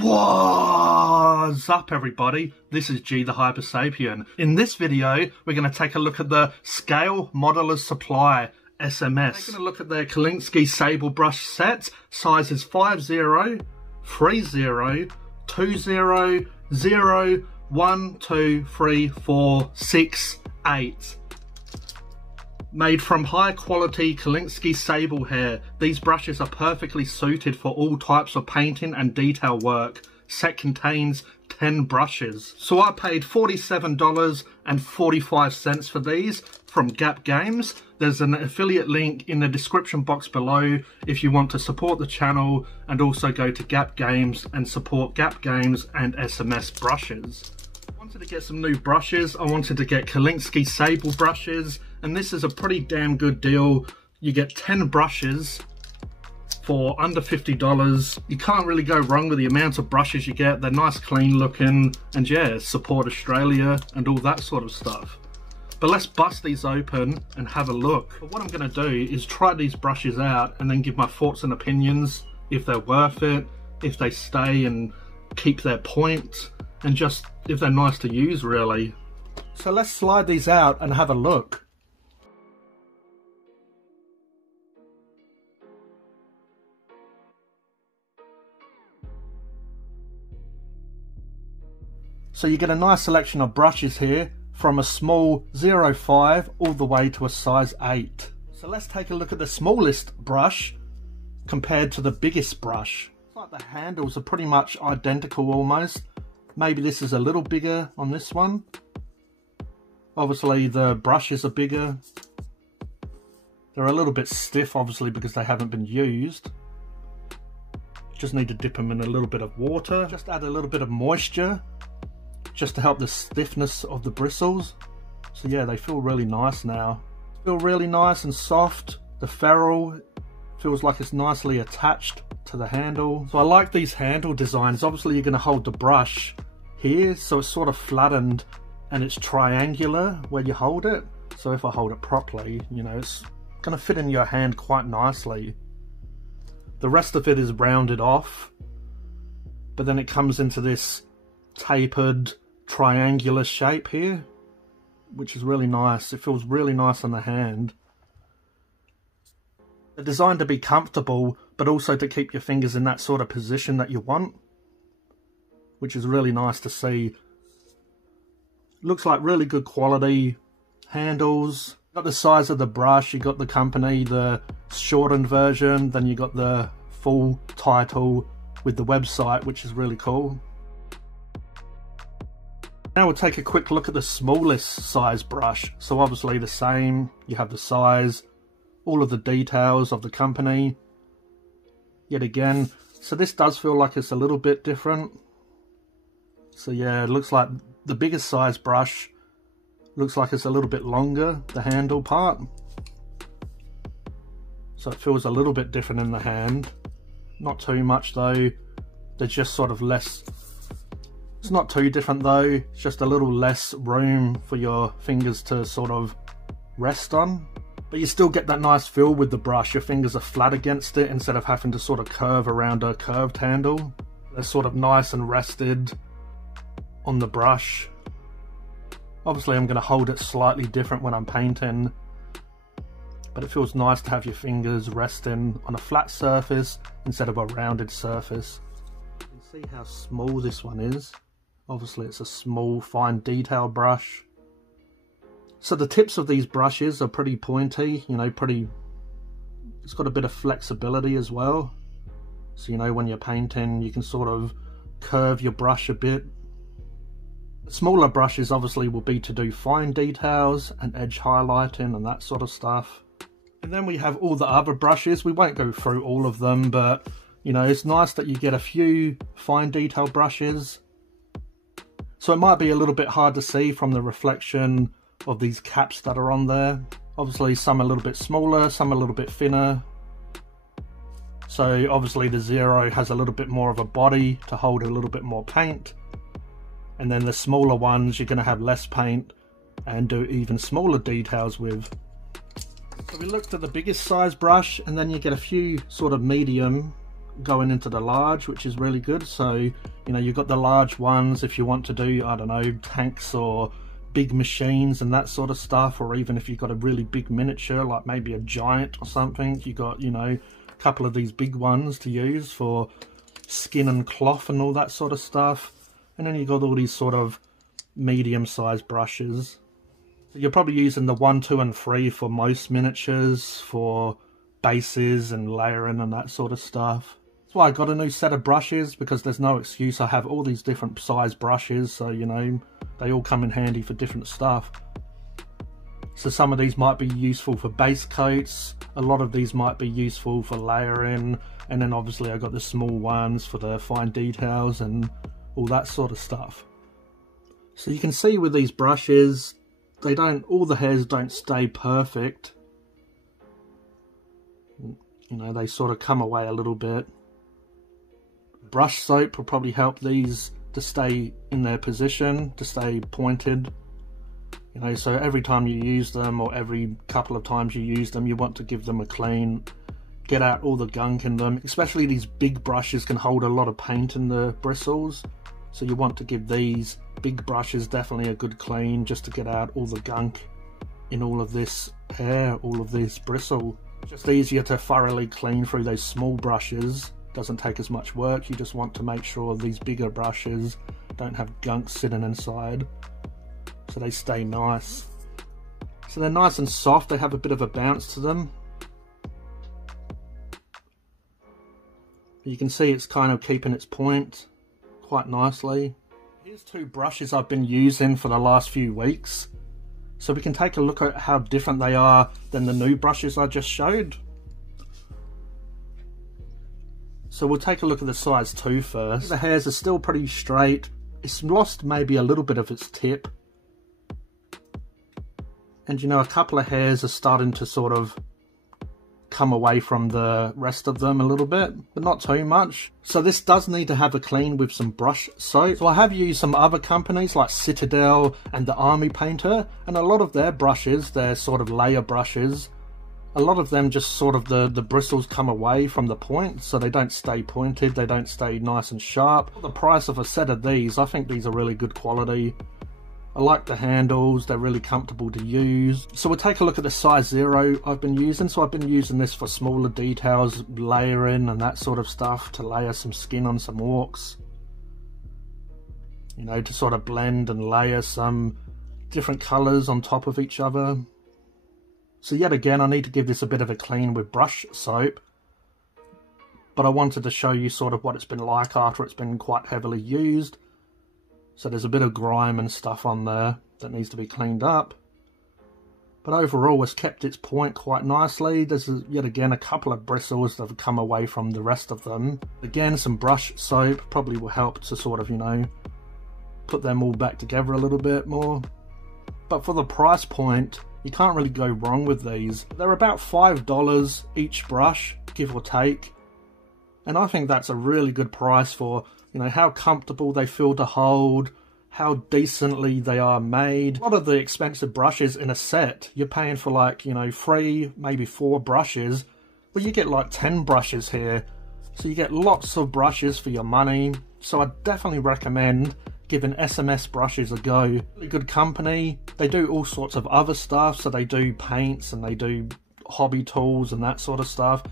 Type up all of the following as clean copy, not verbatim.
What's up everybody, this is G The Hypersapien. In this video we're going to take a look at the Scale Modeler's Supply SMS. Taking a look at their Kolinsky Sable brush set, sizes 50, 30, 20, 0, 1, 2, 3, 4, 6, 8. Made from high quality Kolinsky Sable hair, these brushes are perfectly suited for all types of painting and detail work. Set contains 10 brushes. So I paid $47.45 for these from Gap Games. There's an affiliate link in the description box below if you want to support the channel and also go to Gap Games and support Gap Games and SMS brushes. I wanted to get some new brushes. I wanted to get Kolinsky Sable brushes, and this is a pretty damn good deal. You get 10 brushes for under $50. You can't really go wrong with the amount of brushes you get. They're nice, clean looking, and yeah, support Australia and all that sort of stuff. But let's bust these open and have a look. But what I'm going to do is try these brushes out and then give my thoughts and opinions, if they're worth it, if they stay and keep their point, and just if they're nice to use really. So let's slide these out and have a look. So you get a nice selection of brushes here, from a small 0.5 all the way to a size 8. So let's take a look at the smallest brush compared to the biggest brush. It's like the handles are pretty much identical almost. Maybe this is a little bigger on this one. Obviously the brushes are bigger. They're a little bit stiff obviously because they haven't been used. Just need to dip them in a little bit of water. Just add a little bit of moisture just to help the stiffness of the bristles. So yeah, they feel really nice now. Feel really nice and soft. The ferrule feels like it's nicely attached to the handle. So I like these handle designs. Obviously you're going to hold the brush here, so it's sort of flattened and it's triangular where you hold it. So if I hold it properly, you know, it's going to fit in your hand quite nicely. The rest of it is rounded off, but then it comes into this tapered triangular shape here, which is really nice. It feels really nice on the hand. They're designed to be comfortable, but also to keep your fingers in that sort of position that you want, which is really nice to see. Looks like really good quality handles. Got the size of the brush, you got the company, the shortened version, then you got the full title with the website, which is really cool. Now we'll take a quick look at the smallest size brush. So obviously the same, you have the size, all of the details of the company. Yet again, so this does feel like it's a little bit different. So yeah, it looks like the biggest size brush looks like it's a little bit longer, the handle part. So it feels a little bit different in the hand. Not too much though, they're just sort of less. It's not too different though, it's just a little less room for your fingers to sort of rest on. But you still get that nice feel with the brush. Your fingers are flat against it instead of having to sort of curve around a curved handle. They're sort of nice and rested on the brush. Obviously I'm going to hold it slightly different when I'm painting, but it feels nice to have your fingers resting on a flat surface instead of a rounded surface. You can see how small this one is. Obviously it's a small fine detail brush. So the tips of these brushes are pretty pointy, you know, it's got a bit of flexibility as well. So you know, when you're painting you can sort of curve your brush a bit. Smaller brushes obviously will be to do fine details and edge highlighting and that sort of stuff. And then we have all the other brushes. We won't go through all of them, but you know, it's nice that you get a few fine detail brushes. So it might be a little bit hard to see from the reflection of these caps that are on there. Obviously some a little bit smaller, some a little bit thinner. So obviously the 0 has a little bit more of a body to hold a little bit more paint. And then the smaller ones you're going to have less paint and do even smaller details with. So we looked at the biggest size brush, and then you get a few sort of medium going into the large, which is really good. So, you know, you've got the large ones if you want to do, I don't know, tanks or big machines and that sort of stuff, or even if you've got a really big miniature, like maybe a giant or something, you got, you know, a couple of these big ones to use for skin and cloth and all that sort of stuff. And then you got all these sort of medium-sized brushes. You're probably using the 1, 2 and 3 for most miniatures, for bases and layering and that sort of stuff. That's why I got a new set of brushes, because there's no excuse. I have all these different size brushes, so you know, they all come in handy for different stuff. So some of these might be useful for base coats, a lot of these might be useful for layering, and then obviously I got the small ones for the fine details and all that sort of stuff. So you can see with these brushes, they don't, all the hairs don't stay perfect. You know, they sort of come away a little bit. Brush soap will probably help these to stay in their position, to stay pointed. You know, so every time you use them, or every couple of times you use them, you want to give them a clean, get out all the gunk in them. Especially these big brushes can hold a lot of paint in the bristles, so you want to give these big brushes definitely a good clean, just to get out all the gunk in all of this hair, all of this bristle. Just easier to thoroughly clean through those small brushes. Doesn't take as much work. You just want to make sure these bigger brushes don't have gunk sitting inside, so they stay nice. So they're nice and soft, they have a bit of a bounce to them. You can see it's kind of keeping its point quite nicely. Here's 2 brushes I've been using for the last few weeks, so we can take a look at how different they are than the new brushes I just showed. So we'll take a look at the size 2 first. The hairs are still pretty straight. It's lost maybe a little bit of its tip. And you know, a couple of hairs are starting to sort of come away from the rest of them a little bit, but not too much. So this does need to have a clean with some brush soap. So I have used some other companies like Citadel and the Army Painter, and a lot of their brushes, their sort of layer brushes, a lot of them just sort of the bristles come away from the point, so they don't stay pointed, they don't stay nice and sharp. For the price of a set of these, I think these are really good quality. I like the handles, they're really comfortable to use. So we'll take a look at the size 0 I've been using. So I've been using this for smaller details, layering and that sort of stuff, to layer some skin on some orcs. You know, to sort of blend and layer some different colours on top of each other. So yet again, I need to give this a bit of a clean with brush soap. But I wanted to show you sort of what it's been like after it's been quite heavily used. So there's a bit of grime and stuff on there that needs to be cleaned up. But overall, it's kept its point quite nicely. There's yet again a couple of bristles that have come away from the rest of them. Again, some brush soap probably will help to sort of, you know, put them all back together a little bit more. But for the price point, you can't really go wrong with these. They're about $5 each brush, give or take. And I think that's a really good price for, you know, how comfortable they feel to hold, how decently they are made. A lot of the expensive brushes in a set, you're paying for like, you know, 3, maybe 4 brushes. Well, you get like 10 brushes here. So you get lots of brushes for your money. So I definitely recommend giving SMS brushes a go. Really good company. They do all sorts of other stuff. So they do paints and they do hobby tools and that sort of stuff.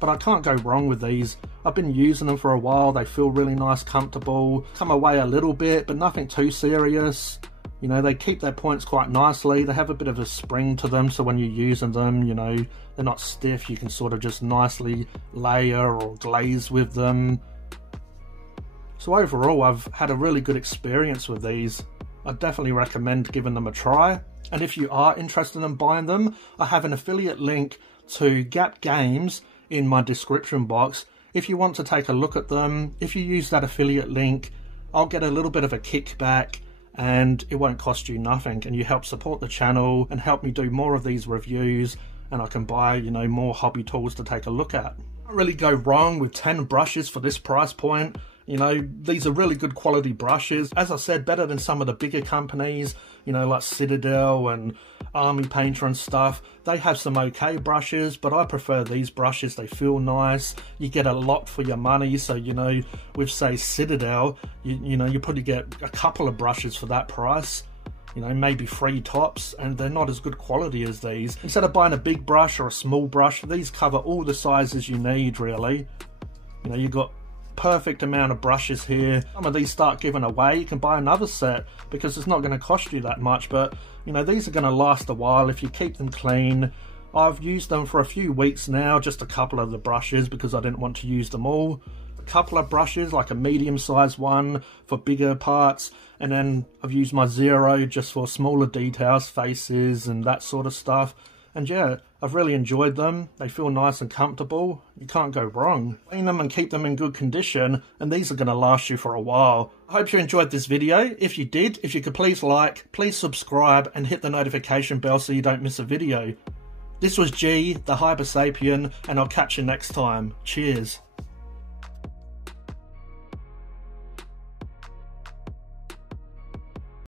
But I can't go wrong with these. I've been using them for a while. They feel really nice, comfortable, come away a little bit, but nothing too serious. You know, they keep their points quite nicely. They have a bit of a spring to them, so when you're using them, you know, they're not stiff. You can sort of just nicely layer or glaze with them. So overall, I've had a really good experience with these. I definitely recommend giving them a try. And if you are interested in buying them, I have an affiliate link to Gap Games in my description box. If you want to take a look at them, if you use that affiliate link, I'll get a little bit of a kickback and it won't cost you nothing, and you help support the channel and help me do more of these reviews, and I can buy, you know, more hobby tools to take a look at. Can't really go wrong with 10 brushes for this price point. You know, these are really good quality brushes. As I said, better than some of the bigger companies, you know, like Citadel and Army Painter and stuff. They have some okay brushes, but I prefer these brushes. They feel nice. You get a lot for your money. So, you know, with say Citadel, you know, you probably get a couple of brushes for that price. You know, maybe 3 tops, and they're not as good quality as these. Instead of buying a big brush or a small brush, these cover all the sizes you need, really. You know, you've got perfect amount of brushes here. Some of these start giving away. You can buy another set because it's not going to cost you that much, but you know, these are going to last a while if you keep them clean. I've used them for a few weeks now, just a couple of the brushes because I didn't want to use them all. A couple of brushes, like a medium sized one for bigger parts, and then I've used my Zero just for smaller details, faces and that sort of stuff. And yeah, I've really enjoyed them. They feel nice and comfortable. You can't go wrong. Clean them and keep them in good condition, and these are going to last you for a while. I hope you enjoyed this video. If you did, if you could please like, please subscribe and hit the notification bell so you don't miss a video. This was G, the Hypersapien, and I'll catch you next time. Cheers.